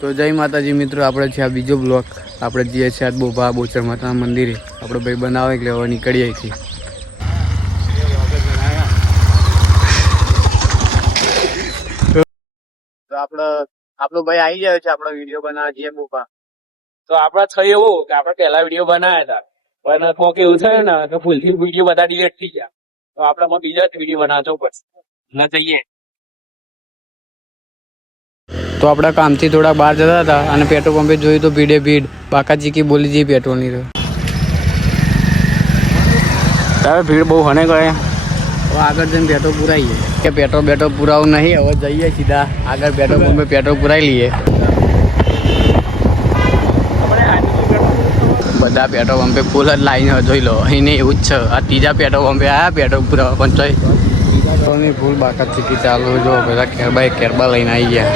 તો જય માતાજી મિત્રો, આપણે છે આ બીજો બ્લોક. આપણે જઈએ છીએ આજ બોબા બોચર માતા મંદિરે. આપણો ભાઈ બનાવે એટલે હવે નીકળીએ અહીંથી. તો આપણો ભાઈ આવી ગયો છે આપણો વિડીયો બનાવવા જઈએ બોબા. તો આપડે થયું એવું કે આપડે પહેલા વિડીયો બનાવ્યા હતા, પણ કોક એવું થયું ને કે ભૂલથી વિડીયો બધા ડિલીટ થઈ ગયા, તો આપડે બીજા જ વિડીયો બનાવજો પછી ન જઈએ. તો આપણા કામથી થોડા બહાર જતા હતા અને પેટ્રોલ પંપે જોયું તો ભીડ બાકાજી કી બોલી જઈએ પેટ્રોલની. તો તારે ભીડ બહુ હને ગયે. આગળ જઈને પેટ્રોલ પુરાઈએ કે પેટ્રોલ પુરાવું નહીં, હવે જઈએ સીધા આગળ પેટ્રોલ પંપે પેટ્રોલ પુરાઈ લઈએ. બધા પેટ્રોલ પંપે ફૂલ જ લાઈન જોઈ લો. અહીંને એવું જ છે. આ ત્રીજા પેટ્રોલ પંપે આવ્યા પેટ્રોલ પુરાવા, પણ તોય પેટ્રોલની ફૂલ બાકાત ચીકી ચાલુ. જો બધા કેરબા લઈને આવી ગયા.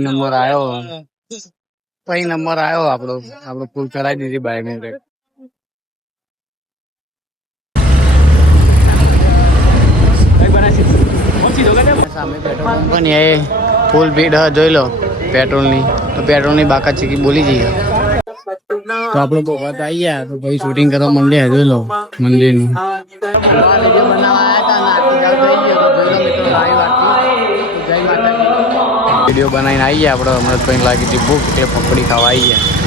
નંબર આવ્યો આપણો ફૂલ કરાવી દીધી બાઈક ની. સામે પેટ્રોલ પંપ પણ એ ફૂલ ભીડ જોઈ લો પેટ્રોલની. તો પેટ્રોલની બાકા ચીકી બોલી જઈએ. તો આપણો બોબા તો આવી ગયા. તો ભાઈ શૂટિંગ કરવા માંડ્યા જોઈ લો મંદિરનું. વિડીયો બનાવીને આવી ગયા આપણે. હમણાં તો લાગી હતી ભૂખ એટલે પકોડી ખાવા આવી ગયા.